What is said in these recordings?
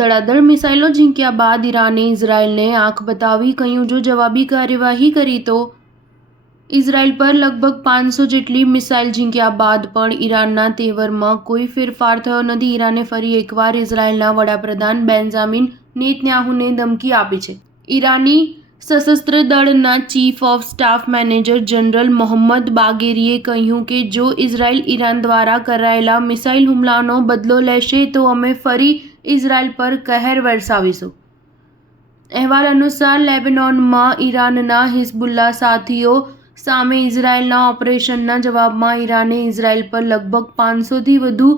ધડાધડ મિસાઇલો ઝીંક્યા બાદ ઈરાને ઇઝરાયલને આંખ બતાવી કહ્યું, જો જવાબી કાર્યવાહી કરી તો ઇઝરાયલ પર લગભગ 500 જેટલી મિસાઇલ ઝીંક્યા બાદ પણ ઈરાનના તેવરમાં કોઈ ફેરફાર થયો નથી. ઈરાને ફરી એકવાર ઇઝરાયલના વડાપ્રધાન બેન્જામિન નેતન્યાહુને ધમકી આપી છે. ઈરાની સશસ્ત્ર દળના chief of staff major general Mohammad બાગેરીએ કહ્યું કે જો ઇઝરાયલ ઈરાન દ્વારા કરાયેલા મિસાઇલ હુમલાનો બદલો લેશે તો અમે ફરી ઇઝરાયલ પર કહેર વરસાવીશું. અહેવાલ અનુસાર લેબનોનમાં ઈરાનના હિઝબુલ્લા સાથીઓ સામે ઇઝરાયલના ઓપરેશનના જવાબમાં ઈરાને ઇઝરાયલ પર લગભગ 500થી વધુ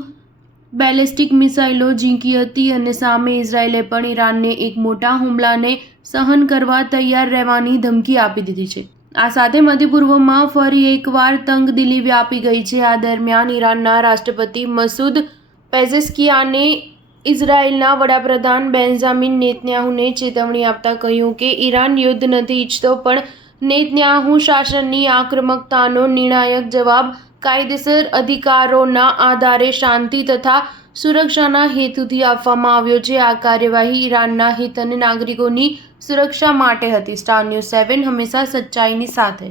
બેલિસ્ટિક મિસાઇલો ઝીંકી હતી અને સામે ઇઝરાયલે પણ ઈરાનને એક મોટા હુમલાને સહન કરવા તૈયાર રહેવાની ધમકી આપી દીધી છે. આ સાથે મધ્ય પૂર્વમાં ફરી એકવાર તંગદિલી વ્યાપી ગઈ છે. આ દરમિયાન ઈરાનના રાષ્ટ્રપતિ મસૂદ પેઝેશ્કિયાને ઇઝરાયલના વડાપ્રધાન બેન્જામિન નેતન્યાહુને ચેતવણી આપતા કહ્યું કે ઈરાન યુદ્ધ નથી ઈચ્છતો, પણ નેતન્યાહુ શાસનની આક્રમકતાનો નિર્ણાયક જવાબ કાયદેસર અધિકારોના આધારે શાંતિ તથા સુરક્ષાના હેતુથી આપવામાં આવ્યો છે. આ કાર્યવાહી ઈરાનના હિત અને નાગરિકોની સુરક્ષા માટે હતી. સ્ટાર ન્યૂઝ 7 હંમેશા સચ્ચાઈની સાથે.